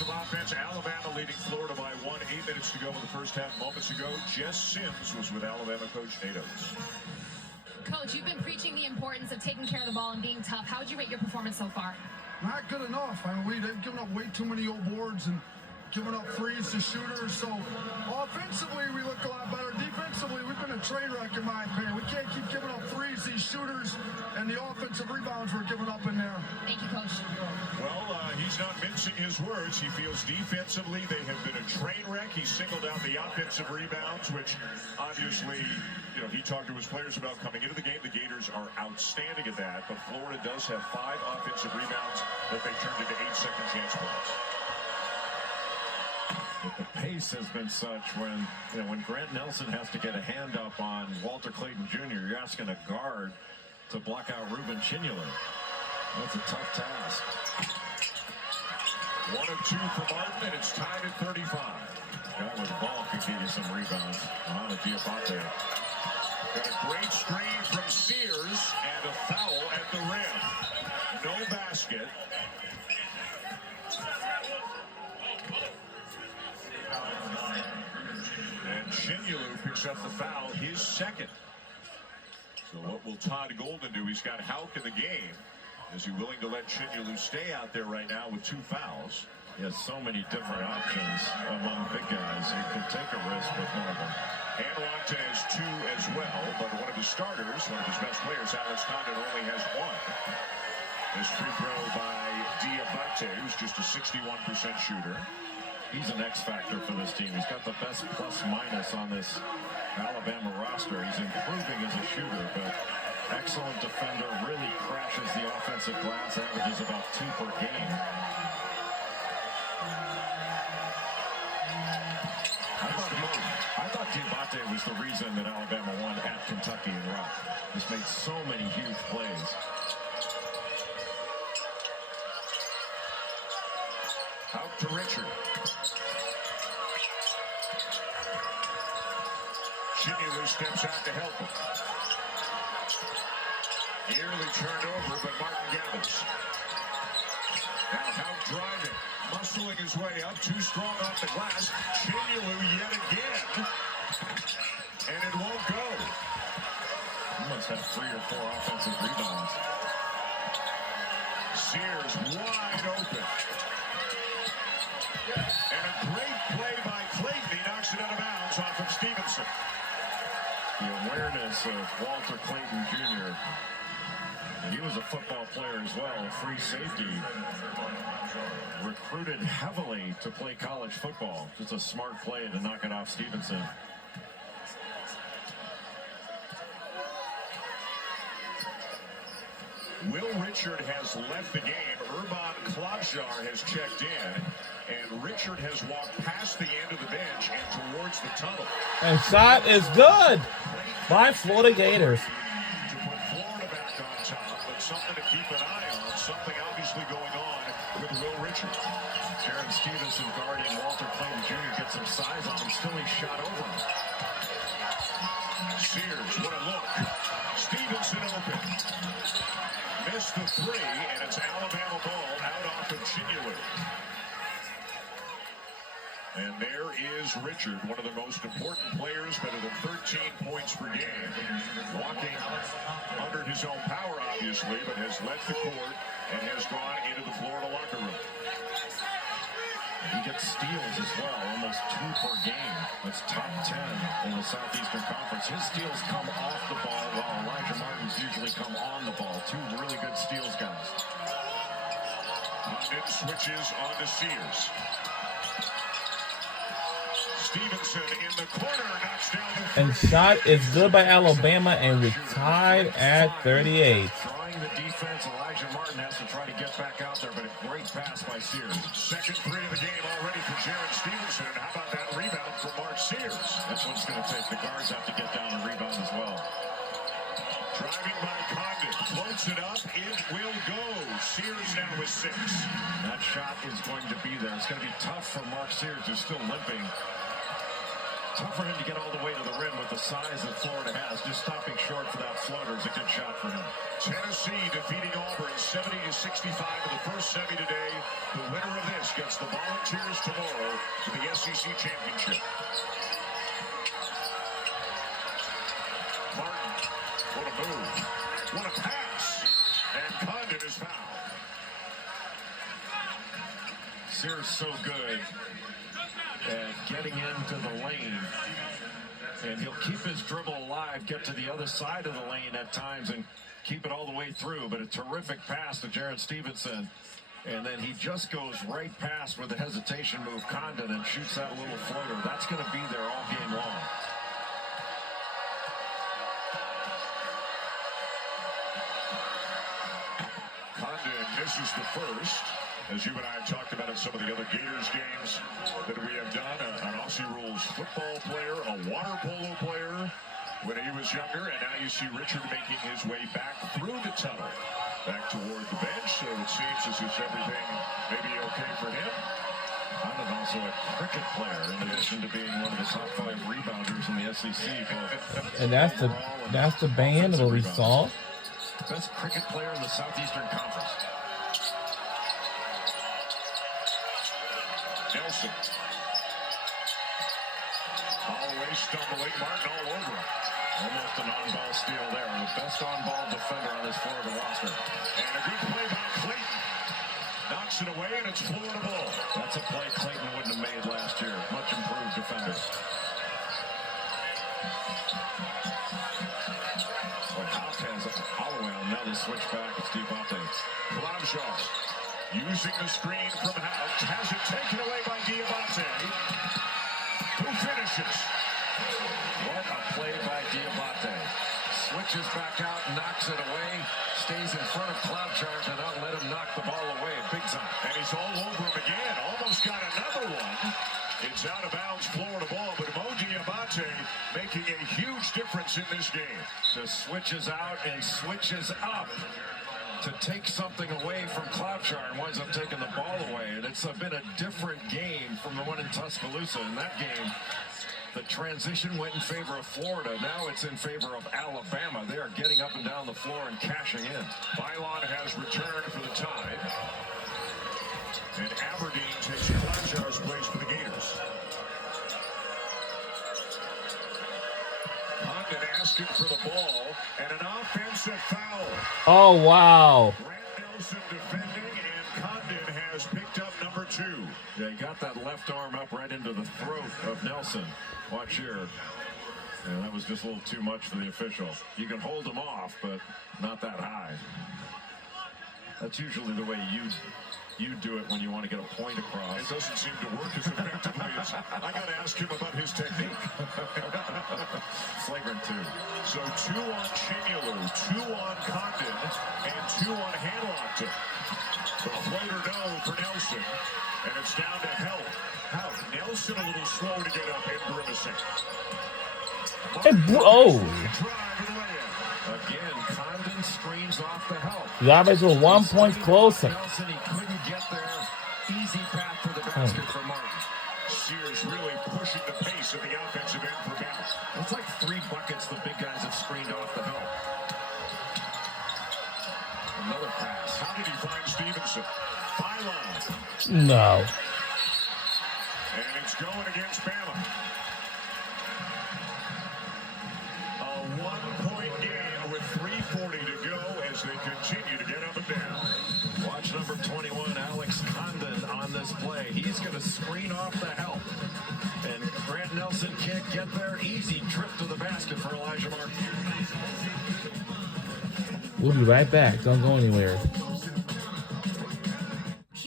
of offense. Alabama leading Florida by 1. 8 minutes to go in the first half. Moments ago, Jess Sims was with Alabama coach Nate Oates. Coach, you've been preaching the importance of taking care of the ball and being tough. How would you rate your performance so far? Not good enough. I mean, they've given up way too many old boards and giving up threes to shooters. So offensively, we look a lot better. Defensively, we've been a train wreck, in my opinion. We can't keep giving up threes, these shooters, and the offensive rebounds we're giving up in there. Thank you, Coach. Well, he's not mincing his words. He feels defensively they have been a train wreck. He singled out the offensive rebounds, which obviously, you know, he talked to his players about coming into the game. The Gators are outstanding at that, but Florida does have 5 offensive rebounds that they turned into 8 second chance points. But the pace has been such when Grant Nelson has to get a hand up on Walter Clayton Jr., you're asking a guard to block out Ruben Chinyelu. That's a tough task. 1 of 2 for Martin, and it's tied at 35. Guy with the ball could give you some rebounds. Mohamed Diabate. Got a great screen from Sears and a foul at the rim. No basket. And Chinyelu picks up the foul, his second. So what will Todd Golden do? He's got Houck in the game. Is he willing to let Chinyelu stay out there right now with 2 fouls? He has so many different options among big guys. He could take a risk with one of them. Anwanta has 2 as well, but one of his starters, one of his best players, Alex Condon, only has 1. This free throw by Diabate, who's just a 61% shooter. He's an X factor for this team. He's got the best plus-minus on this Alabama roster. He's improving as a shooter, but excellent defender, really crashes the offensive glass, averages about 2 per game. I thought Diabate was the reason that Alabama won at Kentucky and Rock. He's made so many huge plays. Out to Richard. Chinyelu steps out to help him. Nearly turned over, but Martin gathers. Now Houck driving, muscling his way up, too strong off the glass. Chinyelu yet again, and it won't go. He must have 3 or 4 offensive rebounds. Sears wide open. And a great play by Clayton. He knocks it out of bounds off of Stevenson. The awareness of Walter Clayton Jr. And he was a football player as well, a free safety. Recruited heavily to play college football. Just a smart play to knock it off Stevenson. Will Richard has left the game. Urban Klobjar has checked in. And Richard has walked past the end of the bench and towards the tunnel. And shot is good by Florida Gators. To put Florida back on top, but something to keep an eye on. Something obviously going on with Will Richard. Jaron Stevenson guarding Walter Clayton Jr. gets some size on him. Still he shot over him. Sears, what a look. Stevenson open. Missed the 3, and it's Alabama ball out off of Chinyelu. And there is Richard, one of the most important players, better than 13 points per game. Walking under his own power, obviously, but has left the court and has gone into the Florida locker room. He gets steals as well, almost 2 per game. That's top 10 in the Southeastern Conference. His steals come off the ball, while Elijah Martin's usually come on the ball. 2 really good steals guys. Condon switches on to Sears. Stevenson in the corner, knocks down the And shot is good by Alabama, and we're tied at 38. Drawing the defense, Elijah Martin has to try to get back out there, but a great pass by Sears. Second 3 of the game already for Jaron Stevenson, and how about that rebound from Mark Sears? That's what it's going to take. The guards have to get down and rebound as well. Driving by Condon, floats it up, it will go. Sears now with 6. That shot is going to be there. It's going to be tough for Mark Sears, who's still limping. Tough for him to get all the way to the rim with the size that Florida has. Just stopping short for that floater is a good shot for him. Tennessee defeating Auburn 70-65 in the first semi today. The winner of this gets the Volunteers tomorrow to the SEC Championship. Martin, what a move. What a pass. And Condon is fouled. Sears so good at getting into the lane. And he'll keep his dribble alive, get to the other side of the lane at times and keep it all the way through. But a terrific pass to Jared Stevenson. And then he just goes right past with a hesitation move, Condon, and shoots that little floater. That's going to be there all game long. Condon misses the first. As you and I have talked about in some of the other Gators games that we have done, an Aussie Rules football player, a water polo player when he was younger, and now you see Richard making his way back through the tunnel, back toward the bench, so it seems as if everything may be okay for him. Condon also a cricket player, in addition to being one of the top 5 rebounders in the SEC. And that's the band of we saw. Best cricket player in the Southeastern Conference. Nelson. Holloway stumbling, Martin all over him. Almost an on-ball steal there. The best on-ball defender on this Florida roster. And a good play by Clayton. Knocks it away, and it's Florida ball. That's a play Clayton wouldn't have made last year. Much improved defender. But Holloway on now the switch back. It's Diabate. Blanchard using the screen from Houch. Has it taken away by Diabate. Who finishes? What a play by Diabate. Switches back out, knocks it away, stays in front of Cloudchart to not let him knock the ball away big time. And he's all over him again. Almost got another one. It's out of bounds, Florida ball, but Mo Diabate making a huge difference in this game. Just switches out and switches up to take something away from Cloudchart and winds up taking the ball away. And it's been a different game from the one in Tuscaloosa. In that game, the transition went in favor of Florida. Now it's in favor of Alabama. They are getting up and down the floor and cashing in. Bylon has returned for the Tide. And Aberdeen takes Cloudchart's place for the Gators. Condon asking for the ball, and an offensive foul. Oh, wow. Grant Nelson defending, and Condon has picked up number 2. They got that left arm up right into the throat of Nelson. Watch here. And that was just a little too much for the official. You can hold him off, but not that high. That's usually the way you do it when you want to get a point across. It doesn't seem to work as effectively as I got to ask him about his technique. Flagrant 2. So 2 on Chiniolu, 2 on Condon, and 2 on Hanlonton. The floater no for Nelson, and it's down to Help. Nelson a little slow to get up and grimacing. Again, Condon screens off the Help. The Abbas were 1 point closer. Nelson, he couldn't get there. Easy path to the basket for Martin. Sears really pushing the pace of the offensive end for Bama. It's like 3 buckets the big guys have screened off the Help. Another pass. How did he find Stevenson? Bylon. No. And it's going against Bama. A 1-point game with 3:40 to go as they continue to get up and down. Watch number 21, Alex Condon, on this play. He's going to screen off the Help. And Grant Nelson can't get there. Easy trip to the basket for Elijah Martin. We'll be right back. Don't go anywhere.